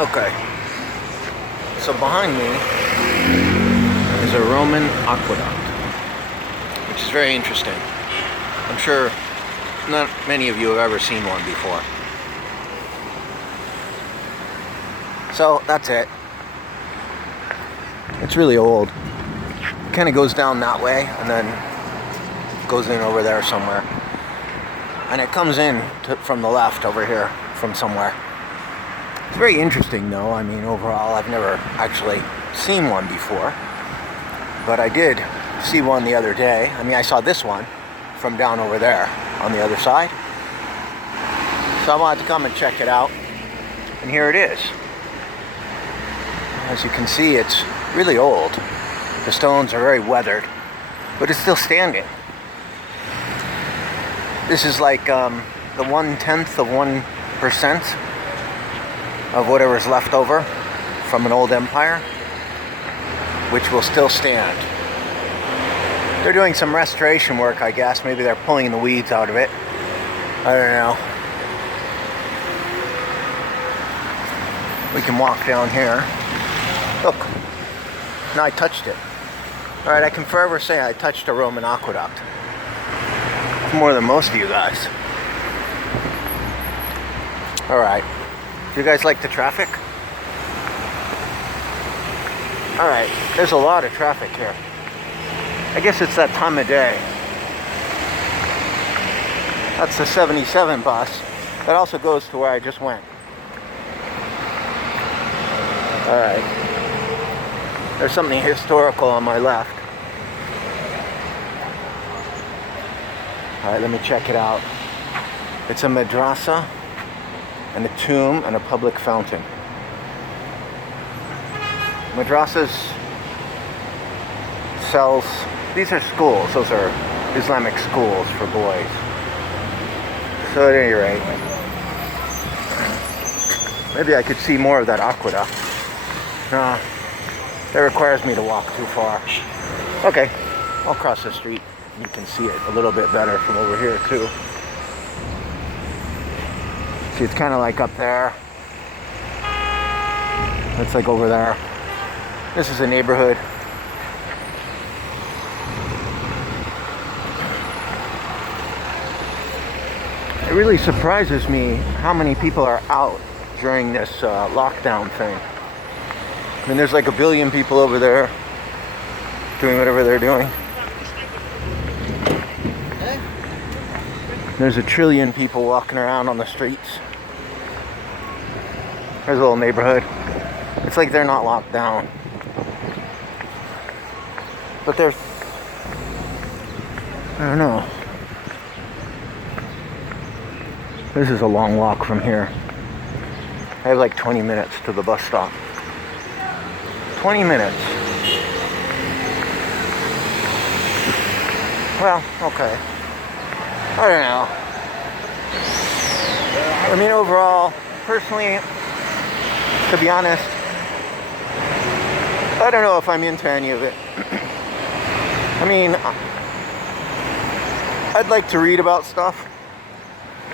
Okay, so behind me is a Roman aqueduct, which is very interesting. I'm sure not many of you have ever seen one before. So that's it. It's really old. It kind of goes down that way and then goes in over there somewhere. And it comes in from the left over here from somewhere. It's very interesting though. I mean, overall, I've never actually seen one before. But I did see one the other day. I mean, I saw this one from down over there on the other side. So I wanted to come and check it out. And here it is. As you can see, it's really old. The stones are very weathered, but it's still standing. This is like the 1/10 of 1% of whatever's left over from an old empire, which will still stand. They're doing some restoration work, I guess. Maybe they're pulling the weeds out of it. I don't know. We can walk down here. Look, now I touched it. Alright, I can forever say I touched a Roman aqueduct. More than most of you guys. Alright. Do you guys like the traffic? Alright, there's a lot of traffic here. I guess it's that time of day. That's the 77 bus. That also goes to where I just went. Alright. There's something historical on my left. Alright, let me check it out. It's a madrasa and a tomb and a public fountain. Madrasas sells, these are schools, those are Islamic schools for boys. So at any rate, maybe I could see more of that aqueduct. No, that requires me to walk too far. Okay, I'll cross the street. You can see it a little bit better from over here too. See, it's kind of like up there. It's like over there. This is a neighborhood. It really surprises me how many people are out during this lockdown thing. I mean, there's like a billion people over there doing whatever they're doing. There's a trillion people walking around on the streets. There's a little neighborhood. It's like they're not locked down. But there's, I don't know. This is a long walk from here. I have like 20 minutes to the bus stop. 20 minutes. Well, okay. I don't know. I mean, overall, personally, to be honest, I don't know if I'm into any of it. I mean, I'd like to read about stuff.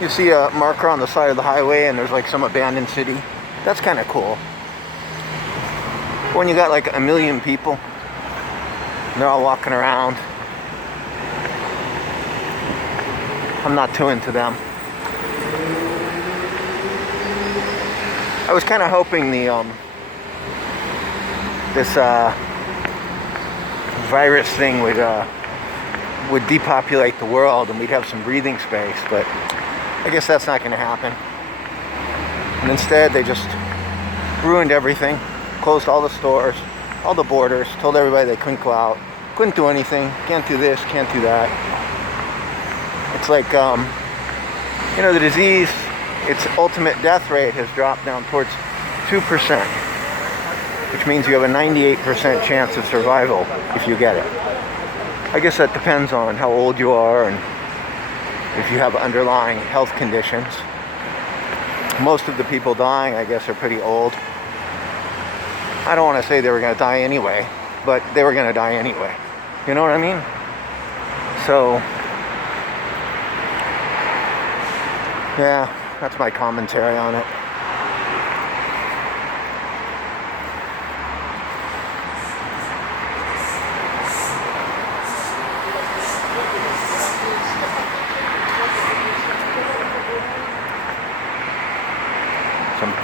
You see a marker on the side of the highway and there's like some abandoned city. That's kind of cool. When you got like a million people, and they're all walking around, I'm not too into them. I was kind of hoping this virus thing would depopulate the world and we'd have some breathing space, but I guess that's not going to happen. And instead, they just ruined everything, closed all the stores, all the borders, told everybody they couldn't go out, couldn't do anything, can't do this, can't do that. It's like, the disease, its ultimate death rate has dropped down towards 2%, which means you have a 98% chance of survival if you get it. I guess that depends on how old you are and if you have underlying health conditions. Most of the people dying, I guess, are pretty old. I don't want to say they were going to die anyway, but they were going to die anyway. You know what I mean? So, yeah, that's my commentary on it.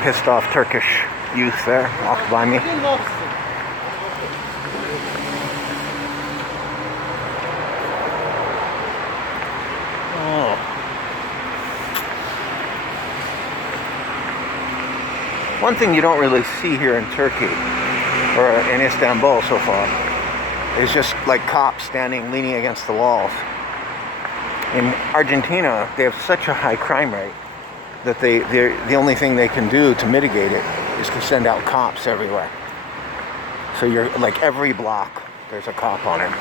pissed off Turkish youth there walked by me. Oh. One thing you don't really see here in Turkey, or in Istanbul so far, is just like cops standing leaning against the walls. In Argentina, they have such a high crime rate that the only thing they can do to mitigate it is to send out cops everywhere. So you're like every block there's a cop on it.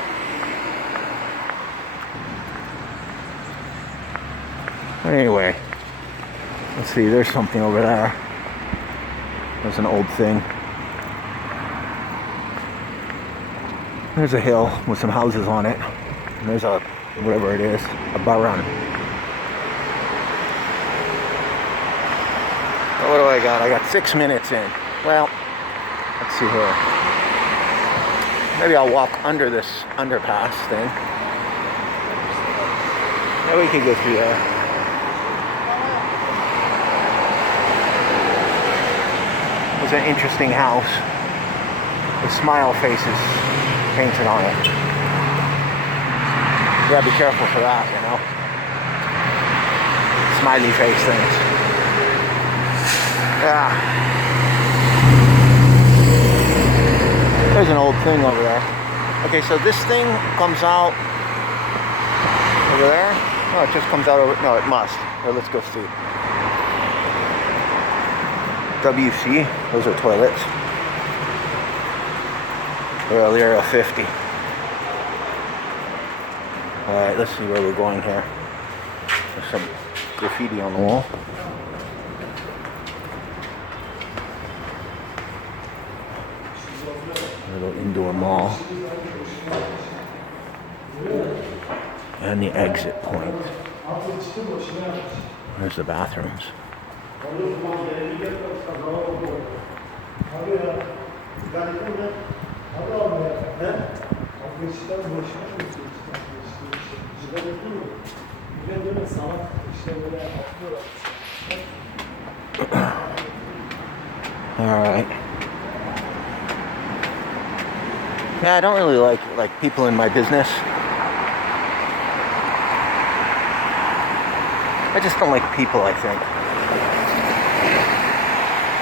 Anyway, let's see, there's something over there. There's an old thing. There's a hill with some houses on it. And there's a, whatever it is, a baran. What do I got? I got 6 minutes in. Well, let's see here. Maybe I'll walk under this underpass thing. Yeah, we could go through there. There's an interesting house with smile faces painted on it. Yeah, be careful for that, you know. Smiley face things. Yeah. There's an old thing over there. Okay, so this thing comes out over there. No, it just comes out over. No, it must. Well, let's go see. WC. Those are toilets. Well, they're a 50. Alright, let's see where we're going here. There's some graffiti on the wall. A little indoor mall. And the exit point. There's the bathrooms. Alright. Yeah, I don't really like people in my business. I just don't like people, I think.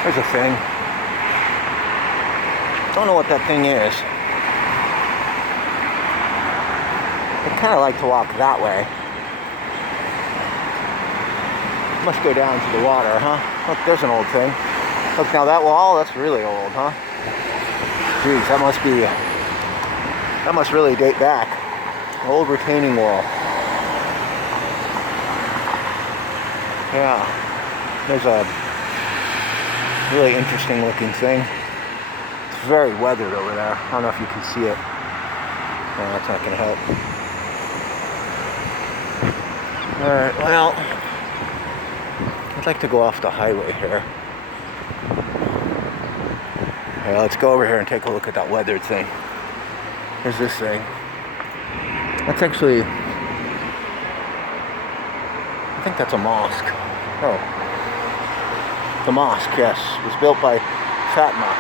There's a thing. Don't know what that thing is. I kind of like to walk that way. Must go down to the water, huh? Look, there's an old thing. Look, now that wall, that's really old, huh? Geez, that must really date back. Old retaining wall. Yeah. There's a really interesting looking thing. It's very weathered over there. I don't know if you can see it. No, that's not going to help. Alright, well, I'd like to go off the highway here. Yeah, let's go over here and take a look at that weathered thing. Here's this thing. That's actually, I think that's a mosque. Oh. The mosque, yes. It was built by Fatima.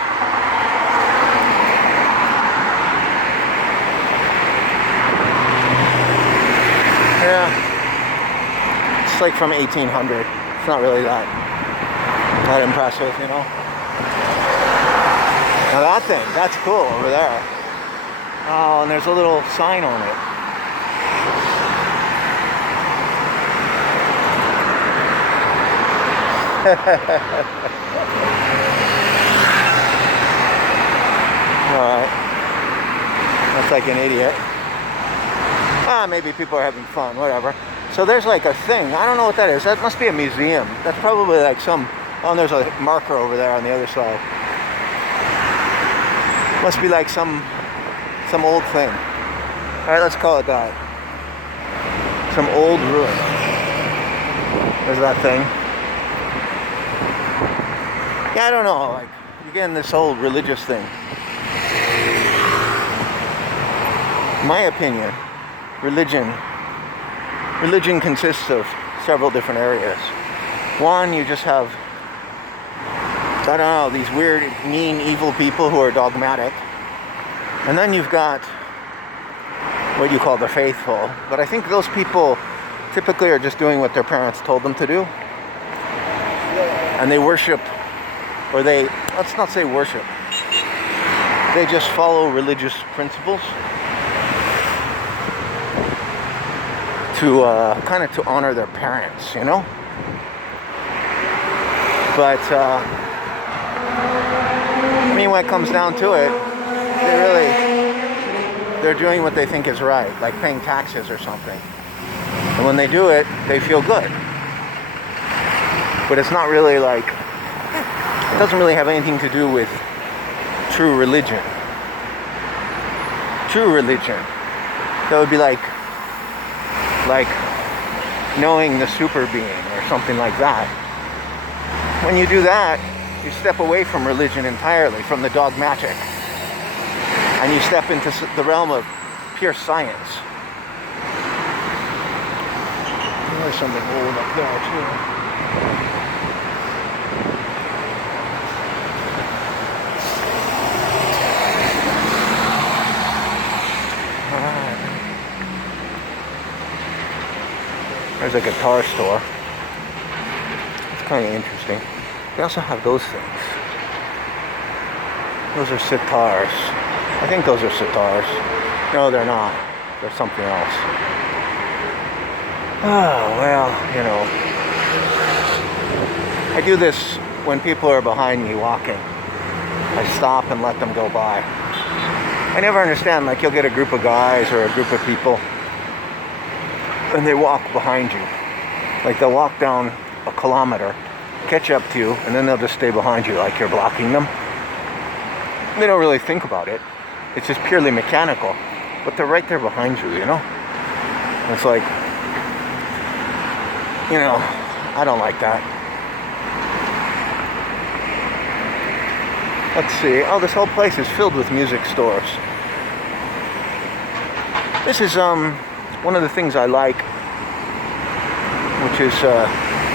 Yeah. It's like from 1800. It's not really that impressive, you know. Now that thing, that's cool over there. Oh, and there's a little sign on it. Alright. That's like an idiot. Maybe people are having fun, whatever. So there's like a thing. I don't know what that is. That must be a museum. That's probably like some... Oh, and there's a marker over there on the other side. Must be like some old thing. Alright, let's call it that. Some old ruin. There's that thing. Yeah, I don't know. Like, you're getting this whole religious thing. In my opinion, religion consists of several different areas. One, you just have I don't know, these weird, mean, evil people who are dogmatic. And then you've got what you call the faithful. But I think those people typically are just doing what their parents told them to do. And they worship, or they, let's not say worship, they just follow religious principles to kind of to honor their parents, you know? But I mean, when it comes down to it, they're doing what they think is right, like paying taxes or something. And when they do it, they feel good. But it's not really like, it doesn't really have anything to do with true religion. True religion. That would be like knowing the super being or something like that. When you do that, you step away from religion entirely, from the dogmatic. And you step into the realm of pure science. There's something old up there too. Alright. There's a guitar store. It's kind of interesting. They also have those things. Those are sitars. I think those are sitars. No, they're not. They're something else. Oh, well, you know. I do this when people are behind me walking. I stop and let them go by. I never understand, like you'll get a group of guys or a group of people and they walk behind you. Like they'll walk down a kilometer, catch up to you, and then they'll just stay behind you like you're blocking them. They don't really think about it. It's just purely mechanical. But they're right there behind you, you know? And it's like, you know, I don't like that. Let's see. Oh, this whole place is filled with music stores. This is one of the things I like, which is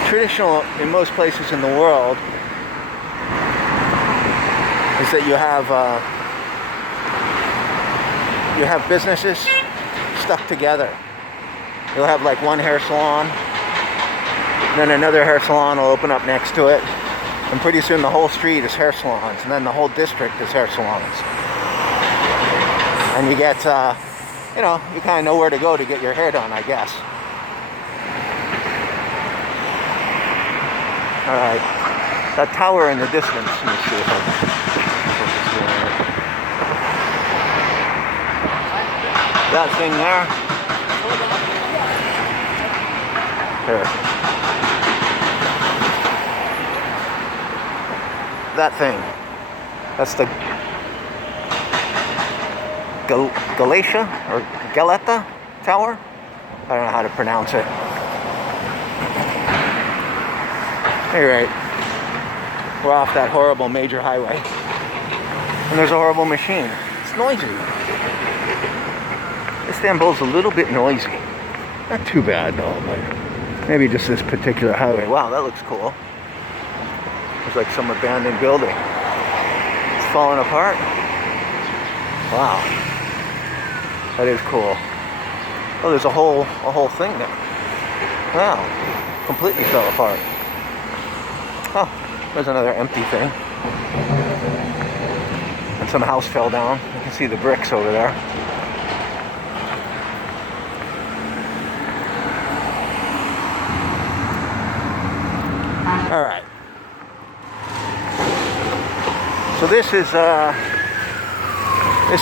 traditional in most places in the world, is that you have businesses stuck together. You'll have like one hair salon, then another hair salon will open up next to it, and pretty soon the whole street is hair salons, and then the whole district is hair salons. And you get, you know, you kind of know where to go to get your hair done, I guess. Alright, that tower in the distance, let me see if I can focus here on it. That thing there. Here. That thing. That's the Galatia or Galata Tower. I don't know how to pronounce it. Anyway, we're off that horrible major highway. And there's a horrible machine. It's noisy. Istanbul's a little bit noisy. Not too bad though, but maybe just this particular highway. Wow, that looks cool. It's like some abandoned building. It's falling apart. Wow. That is cool. Oh, there's a whole thing there. Wow. Completely fell apart. Oh, there's another empty thing. And some house fell down. You can see the bricks over there. All right. So this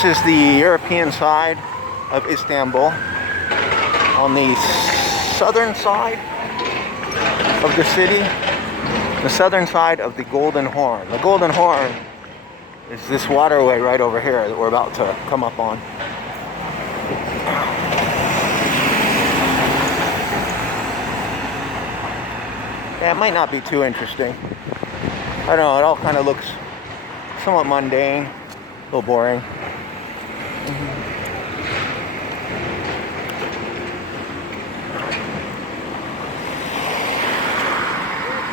is the European side of Istanbul. On the southern side of the city, the southern side of the Golden Horn. The Golden Horn is this waterway right over here that we're about to come up on. Yeah, it might not be too interesting. I don't know, it all kind of looks somewhat mundane, a little boring.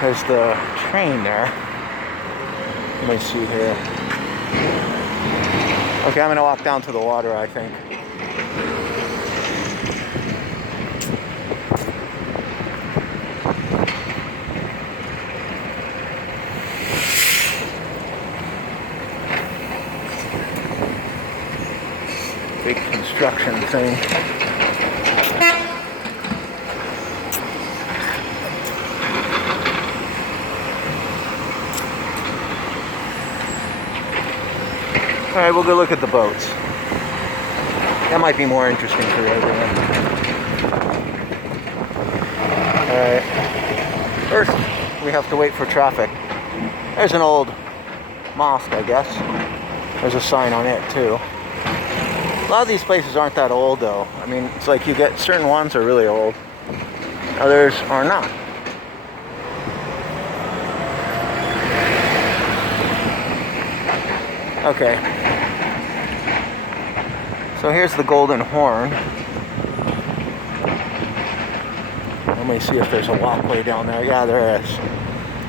There's the train there. Let me see here. Okay, I'm gonna walk down to the water, I think. Big construction thing. Alright, we'll go look at the boats. That might be more interesting for everyone. Alright. First, we have to wait for traffic. There's an old mosque, I guess. There's a sign on it, too. A lot of these places aren't that old, though. I mean, it's like you get certain ones are really old. Others are not. Okay. So here's the Golden Horn. Let me see if there's a walkway down there. Yeah, there is.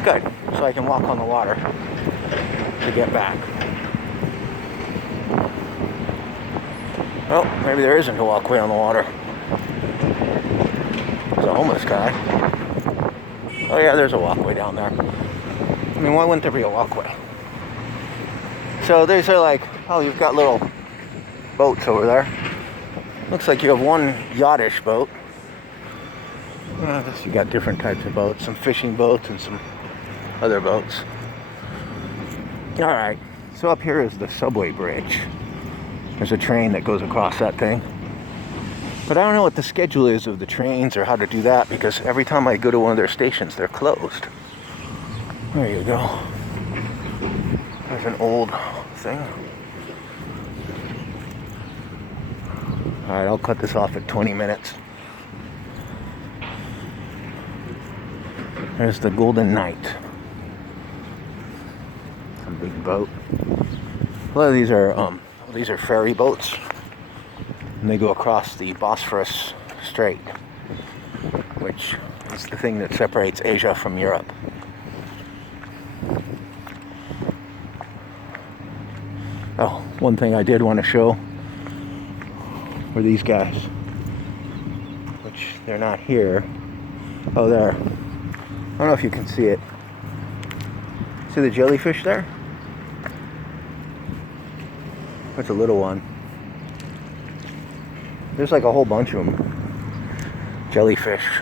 Good. So I can walk on the water to get back. Well, maybe there isn't a walkway on the water. There's a homeless guy. Oh yeah, there's a walkway down there. I mean, why wouldn't there be a walkway? So these are like, oh, you've got little boats over there. Looks like you have one yachtish boat. I guess you got different types of boats, some fishing boats and some other boats. Alright, so up here is the subway bridge. There's a train that goes across that thing. But I don't know what the schedule is of the trains or how to do that, because every time I go to one of their stations, they're closed. There you go. There's an old thing. Alright, I'll cut this off at 20 minutes. There's the Golden Knight. Some big boat. A lot of these are ferry boats. And they go across the Bosphorus Strait, which is the thing that separates Asia from Europe. Oh, one thing I did want to show were these guys, which they're not here. Oh, there. I don't know if you can see it. See the jellyfish there? That's a little one. There's like a whole bunch of them. Jellyfish.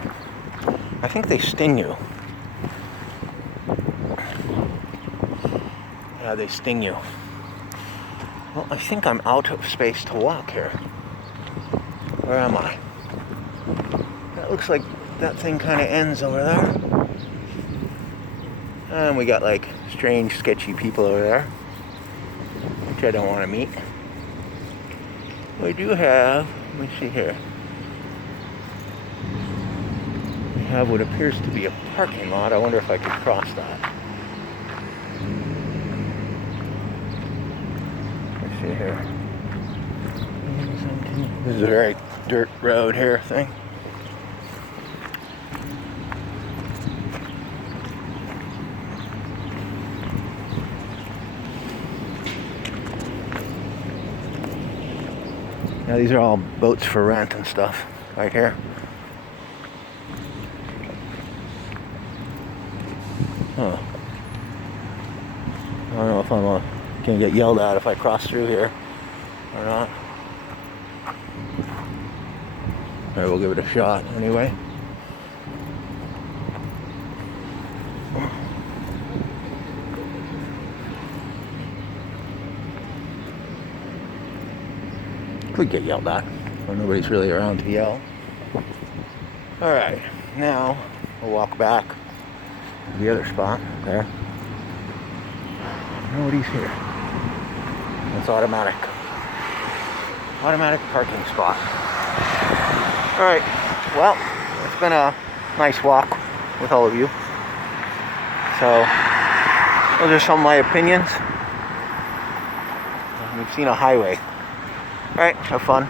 I think they sting you. Yeah, they sting you. Well, I think I'm out of space to walk here. Where am I? That looks like that thing kind of ends over there. And we got like strange, sketchy people over there, which I don't want to meet. We do have, let me see here. We have what appears to be a parking lot. I wonder if I could cross that. Let's see here. This is a very dirt road here thing. Now these are all boats for rent and stuff right here. Huh. I don't know if I'm gonna get yelled at if I cross through here or not. Alright, we'll give it a shot anyway. Could get yelled at, but nobody's really around to yell. Alright, now we'll walk back to the other spot there. Nobody's here. It's automatic. Automatic parking spot. Alright, well, it's been a nice walk with all of you. So, those are some of my opinions. We've seen a highway. Alright, have fun.